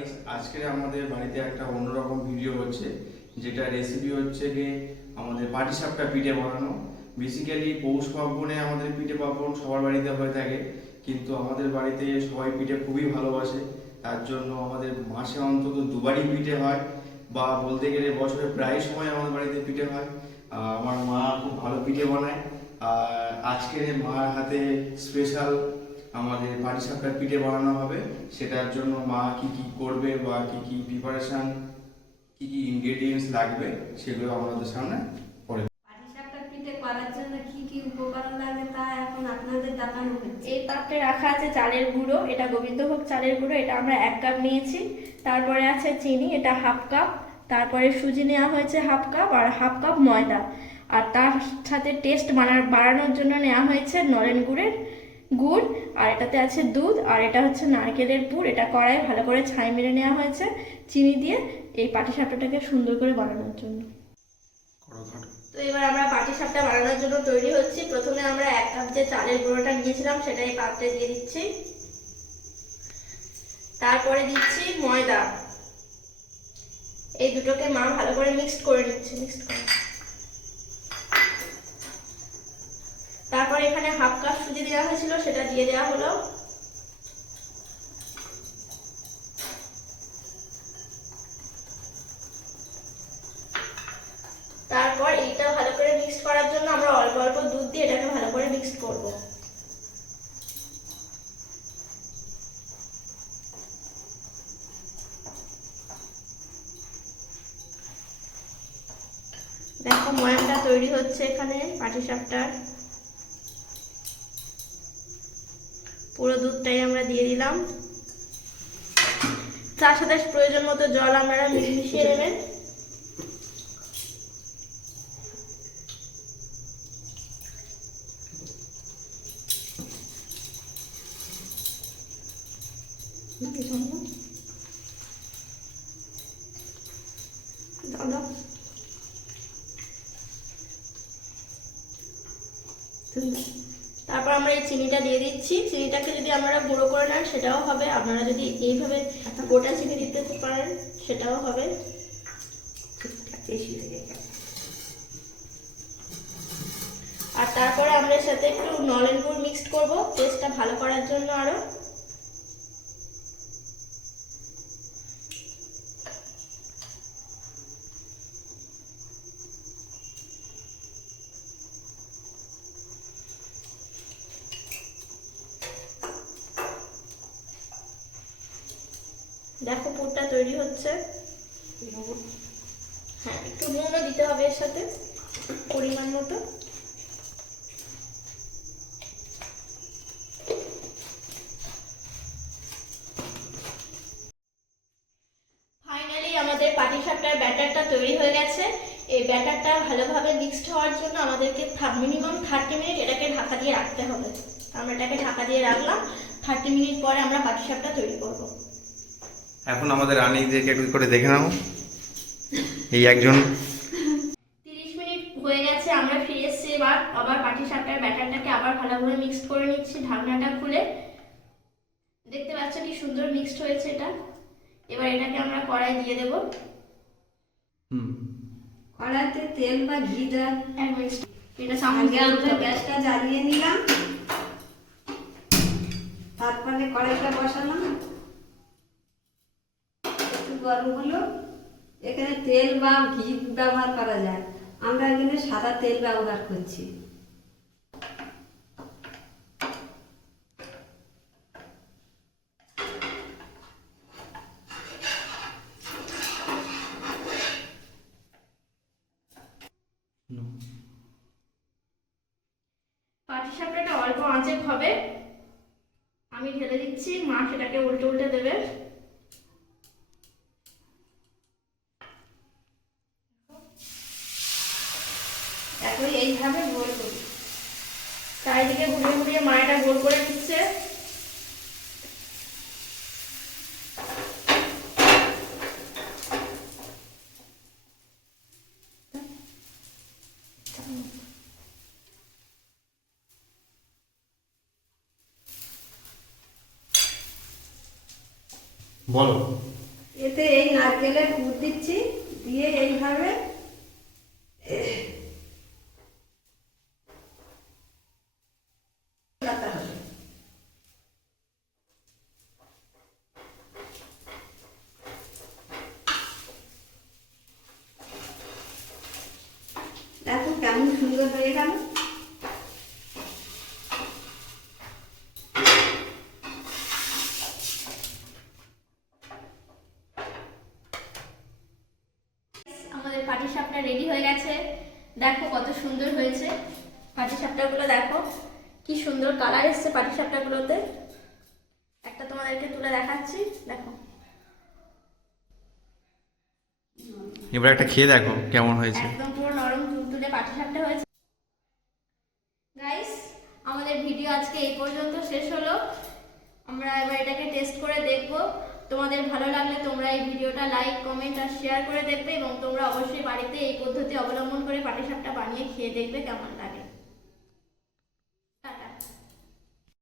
Guys, আজকে আমাদের বাড়িতে একটা অন্যরকম ভিডিও হচ্ছে, যেটা রেসিপি হচ্ছে গিয়ে আমাদের পাটিসাপটা পিঠে বানানো। বেসিক্যালি পৌষ পার্বণে আমাদের পিঠে পার্বণ সবার বাড়িতে হয়ে থাকে, কিন্তু আমাদের বাড়িতে সবাই পিঠে খুবই ভালোবাসে। তার জন্য আমাদের মাসে অন্তত দুবারই পিঠে হয়, বা বলতে গেলে বছরে প্রায় সময় আমাদের বাড়িতে পিঠে হয়। আমার মা খুব ভালো পিঠে বানায়। আর আজকের মার হাতে স্পেশাল আমাদের পাটিসাপটার পিঠে বানানো হবে। সেটার জন্য মা কি কি করবে বা কি কি প্রিপারেশন, কি কি ইনগ্রেডিয়েন্টস লাগবে, সেগুলো আমাদের সামনে পড়ে। পাটিসাপটা পিঠে করার জন্য কি কি উপকরণ লাগে তা এখন আপনাদের দেখানো হচ্ছে। এই পাত্রে রাখা আছে চালের গুঁড়ো, এটা গোবিন্দভোগ চালের গুঁড়ো, এটা আমরা 1 কাপ নিয়েছি। তারপরে আছে চিনি, এটা 1/2 কাপ। তারপরে সুজি নেওয়া হয়েছে 1/2 কাপ, আর 1/2 কাপ ময়দা। আর তার সাথে টেস্ট বাড়ানোর জন্য নেওয়া হয়েছে নলেন গুড়। আর এটাতে আছে দুধ, আর এটা হচ্ছে নারকেলের পুর। এটা কড়াই ভালো করে ছাই মেরে নেওয়া হয়েছে চিনি দিয়ে, এই পাটিসাপটাটাকে সুন্দর করে বানানোর জন্য। তো এবার আমরা পাটিসাপটা বানানোর জন্য তৈরি হচ্ছি। প্রথমে আমরা 1 কাপ যে চালের গুঁড়োটা নিয়েছিলাম সেটা এই পাত্রে দিয়ে দিচ্ছি। তারপরে দিচ্ছি ময়দা। এই দুটোকে মা ভালো করে মিক্সড করে নিচ্ছে। তারপরে এখানে 1/2 কাপ সুজি দেওয়া হয়েছিল, সেটা দিয়ে দেওয়া হলো। তারপর এইটা ভালো করে মিক্সড করার জন্য আমরা অল্প অল্প দুধ দিয়ে এটাকে ভালো করে মিক্সড করব। দেখো ময়ামটা তৈরি হচ্ছে এখানে পাটিসাপটার। পুরো দুধটাই আমরা দিয়ে দিলাম। তার সাথে প্রয়োজন মতো জল আমরা মিশিয়ে নেবেন। তারপর আমরা এই চিনিটা দিয়ে দিচ্ছি। চিনিটাকে যদি আমরা গুঁড়ো করে নেন সেটাও হবে, আপনারা যদি এইভাবে গোটা চিনি দিতে পারেন সেটাও হবে। আর তারপরে আমরা এর সাথে একটু নলেন গুড় মিক্সড করব টেস্টটা ভালো করার জন্য আরো। দেখো পুরটা তৈরি হচ্ছে। হ্যাঁ, একটু নুনও দিতে হবে এর সাথে পরিমাণ মতো। ফাইনালি আমাদের পাটিসাপটার ব্যাটারটা তৈরি হয়ে গেছে। এই ব্যাটারটা ভালোভাবে মিক্সড হওয়ার জন্য আমাদেরকে মিনিমাম 30 মিনিট এটাকে ঢাকা দিয়ে রাখতে হবে। আমরা এটাকে ঢাকা দিয়ে রাখলাম। 30 মিনিট পরে আমরা পাটিসাপটা তৈরি করব। এখন আমাদের রানীদেরকে একটু করে দেখে নাও। এই একজন 30 মিনিট হয়ে গেছে, আমরা ফিরে এসেছি। এবার আবার পাটিসাপটার ব্যাটারটাকে আবার ভালোভাবে মিক্সড করে নিচ্ছি ঢাকনাটা খুলে। দেখতে পাচ্ছ কি সুন্দর মিক্সড হয়েছে এটা। এবার এটাকে আমরা কড়াই দিয়ে দেব। কড়াইতে তেল বা ঘি দেন। এটা আগে আমরা গ্যাসটা জ্বালিয়ে নিলাম, তারপরে কড়াইটা বসালাম, একটু গরম হলো। এখানে তেল বা ঘি ব্যবহার করা যায়, আমরা এখানে সাদা তেল ব্যবহার করছি। পাটিসাপটাটা অল্প আঁচে হবে। আমি ঢেলে দিচ্ছি, মা সেটাকে উল্টে উল্টে দেবে। এখন এইভাবে গোল করি। চারিদিকে ঘুরিয়ে ঘুরিয়ে মা এটা গোল করে দিচ্ছে। বলো। এতে এই নারকেলের পুর দিচ্ছি, দিয়ে এইভাবে লাগাতে হবে। দেখো কেমন সুন্দর হয়ে গেল। আমাদের পাটিসাপটা রেডি হয়ে গেছে। দেখো কত সুন্দর হয়েছে পাটিসাপটাগুলো, দেখো কি সুন্দর কালার এসছে পাটিসাপটাগুলোতে। একটা তোমাদেরকে তুলে দেখাচ্ছি, দেখো। এবার একটা খেয়ে দেখো কেমন হয়েছে। একদম পুরো নরম তুলতুলে পাটিসাপটা হয়েছে। গাইস, আমাদের ভিডিও আজকে এই পর্যন্ত শেষ হলো। আমরা এবার এটাকে টেস্ট করে দেখব। তোমাদের ভালো লাগলে তোমরা এই ভিডিওটা লাইক, কমেন্ট আর শেয়ার করে দেখবে এবং তোমরা অবশ্যই বাড়িতে এই পদ্ধতি অবলম্বন করে পাটিসাপটা বানিয়ে খেয়ে দেখবে কেমন লাগে।